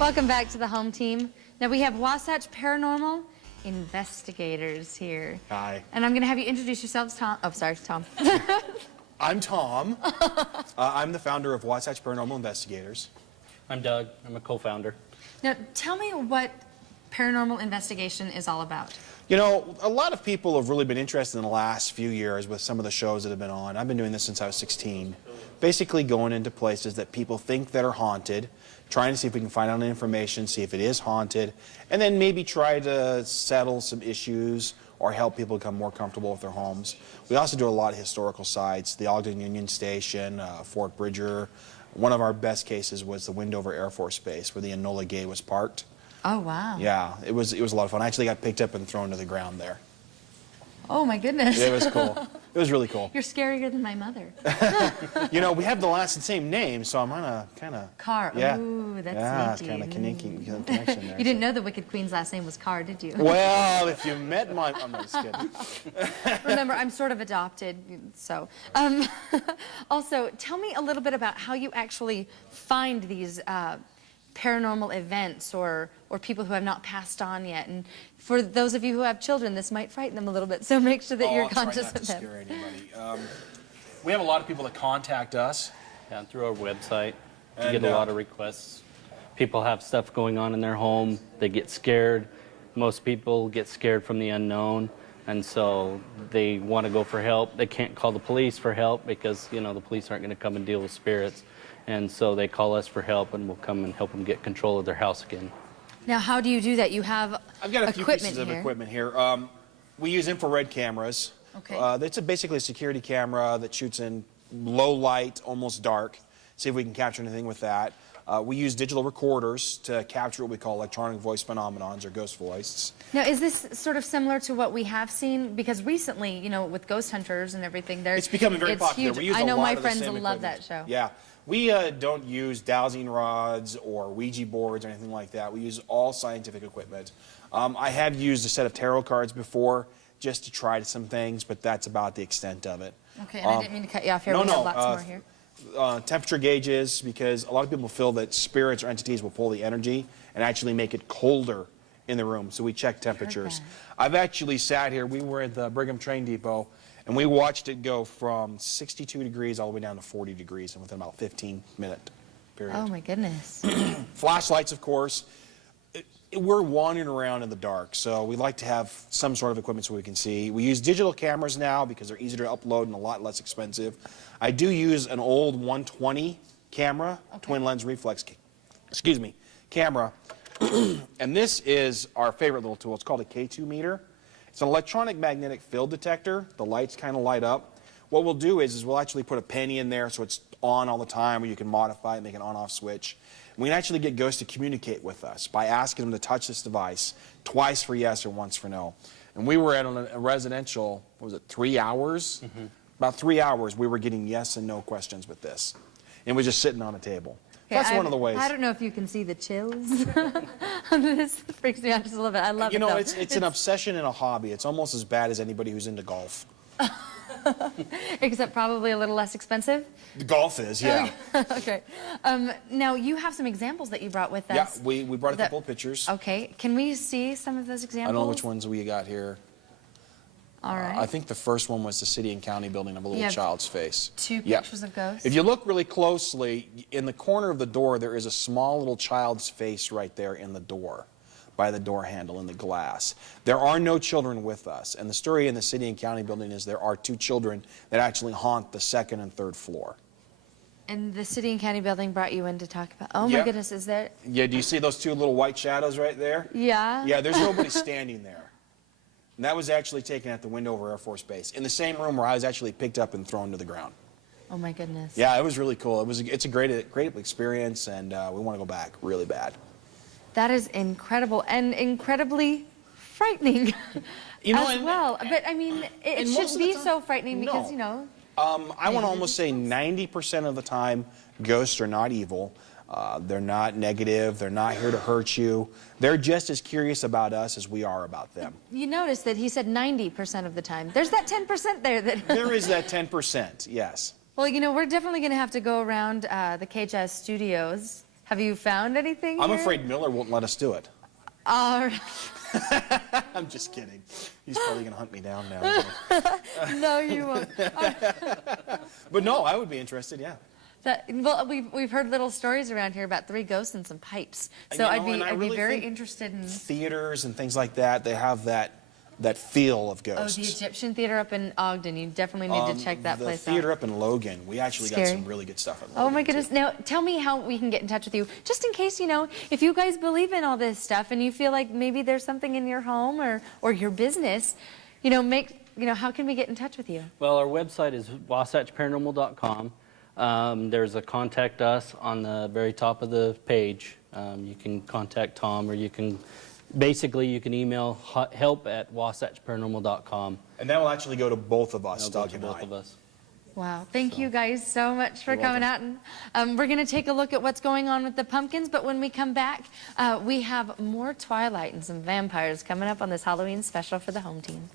Welcome back to the home team. Now we have Wasatch Paranormal Investigators here. Hi. And I'm going to have you introduce yourselves, Tom. Oh, sorry, Tom. I'm Tom. I'm the founder of Wasatch Paranormal Investigators. I'm Doug. I'm a co-founder. Now, tell me what paranormal investigation is all about. You know, a lot of people have really been interested in the last few years with some of the shows that have been on. I've been doing this since I was 16. Basically going into places that people think that are haunted, trying to see if we can find out information, see if it is haunted, and then maybe try to settle some issues or help people become more comfortable with their homes. We also do a lot of historical sites, the Ogden Union Station, Fort Bridger. One of our best cases was the Windover Air Force Base where the Enola Gay was parked. Oh, wow. Yeah, it was a lot of fun. I actually got picked up and thrown to the ground there. Oh, my goodness. It was cool. It was really cool. You're scarier than my mother. You know, we have the last and same name, so I'm on a kind of... Carr. Yeah. Ooh, that's yeah, sneaky. it's kind of connection there. You didn't know the Wicked Queen's last name was Carr, did you? Well, if you met my... I'm just kidding. Remember, I'm sort of adopted, so. Also, tell me a little bit about how you actually find these paranormal events or people who have not passed on yet. And for those of you who have children, this might frighten them a little bit, so make sure that you're conscious of them. Scare anybody. We have a lot of people that contact us. Yeah, through our website, we And, get a lot of requests. People have stuff going on in their home. They get scared. Most people get scared from the unknown, and so they want to go for help. They can't call the police for help because, you know, the police aren't going to come and deal with spirits. And so they call us for help, and we'll come and help them get control of their house again. Now, how do you do that? You have I've got a few pieces of equipment here. We use infrared cameras. Okay. It's basically a security camera that shoots in low light, almost dark. See if we can capture anything with that. We use digital recorders to capture what we call electronic voice phenomenons or ghost voices. Now, is this sort of similar to what we have seen? Because recently, you know, with ghost hunters and everything, It's becoming very popular. Huge. We use I know a lot my of the friends same will love equipment. that show. Yeah. We don't use dowsing rods or Ouija boards or anything like that. We use all scientific equipment. I have used a set of tarot cards before just to try some things, but that's about the extent of it. Okay, and I didn't mean to cut you off here. We have lots more here. Temperature gauges, because a lot of people feel that spirits or entities will pull the energy and actually make it colder in the room, so we check temperatures. I've actually sat here, we were at the Brigham Train Depot, and we watched it go from 62 degrees all the way down to 40 degrees within about 15-minute period. Oh, my goodness. Flashlights, of course. We're wandering around in the dark, so we like to have some sort of equipment so we can see. We use digital cameras now because they're easier to upload and a lot less expensive. I do use an old 120 camera, twin lens reflex, camera. And this is our favorite little tool. It's called a K2 meter. It's an electronic magnetic field detector. The lights kind of light up. What we'll do is we'll actually put a penny in there so it's on all the time, or you can modify it, make an on-off switch. We can actually get ghosts to communicate with us by asking them to touch this device twice for yes or once for no. And we were at a residential, what was it, 3 hours? About 3 hours, we were getting yes and no questions with this. And it was just sitting on a table. Okay, That's one of the ways. I don't know if you can see the chills. This freaks me out just a little bit. I love it, You know, though. it's an obsession and a hobby. It's almost as bad as anybody who's into golf. Except probably a little less expensive. The golf is, yeah. Okay. Now, you have some examples that you brought with us. Yeah, we brought a couple of pictures. Okay. Can we see some of those examples? I don't know which ones we got here. All right. I think the first one was the city and county building of a little child's face. Two pictures of ghosts? If you look really closely, in the corner of the door, there is a small little child's face right there in the door, by the door handle in the glass. There are no children with us. And the story in the city and county building is there are 2 children that actually haunt the 2nd and 3rd floor. And the city and county building brought you in to talk about... Oh, my goodness, is there... Yeah, do you see those 2 little white shadows right there? Yeah. Yeah, there's nobody standing there. And that was actually taken at the Windover Air Force Base, in the same room where I was actually picked up and thrown to the ground. Oh, my goodness. Yeah, it was really cool. It's a great experience, and we want to go back really bad. That is incredible and incredibly frightening as well. But, I mean, it shouldn't be so frightening because, you know... I want to almost say 90% of the time, ghosts are not evil. They're not negative. They're not here to hurt you. They're just as curious about us as we are about them. You notice that he said 90% of the time. There's that 10% there that... There is that 10%, yes. Well, you know, we're definitely going to have to go around the Kjzz studios. Have you found anything I'm here? afraid Miller won't let us do it. All right. I'm just kidding. He's probably going to hunt me down now. Isn't he? No, you won't. But no, I would be interested, yeah. Well, we've heard little stories around here about 3 ghosts and some pipes. So You know, and I I'd be really very think interested in. Theaters and things like that, they have that feel of Oh, ghosts. the Egyptian Theater up in Ogden. You definitely need to check that place The theater out. up in Logan, we actually got Scary. some really good stuff in Logan. Oh my goodness. Now, tell me how we can get in touch with you. Just in case, if you guys believe in all this stuff and you feel like maybe there's something in your home or your business, how can we get in touch with you? Well, our website is wasatchparanormal.com. There's a contact us on the very top of the page. You can contact Tom, or you can email help@wasatchparanormal.com. And that will actually go to both of us, It'll go Doug to and both I. of us. Wow. Thank you guys so much for You're coming out. And we're going to take a look at what's going on with the pumpkins. But when we come back, we have more Twilight and some vampires coming up on this Halloween special for the home team.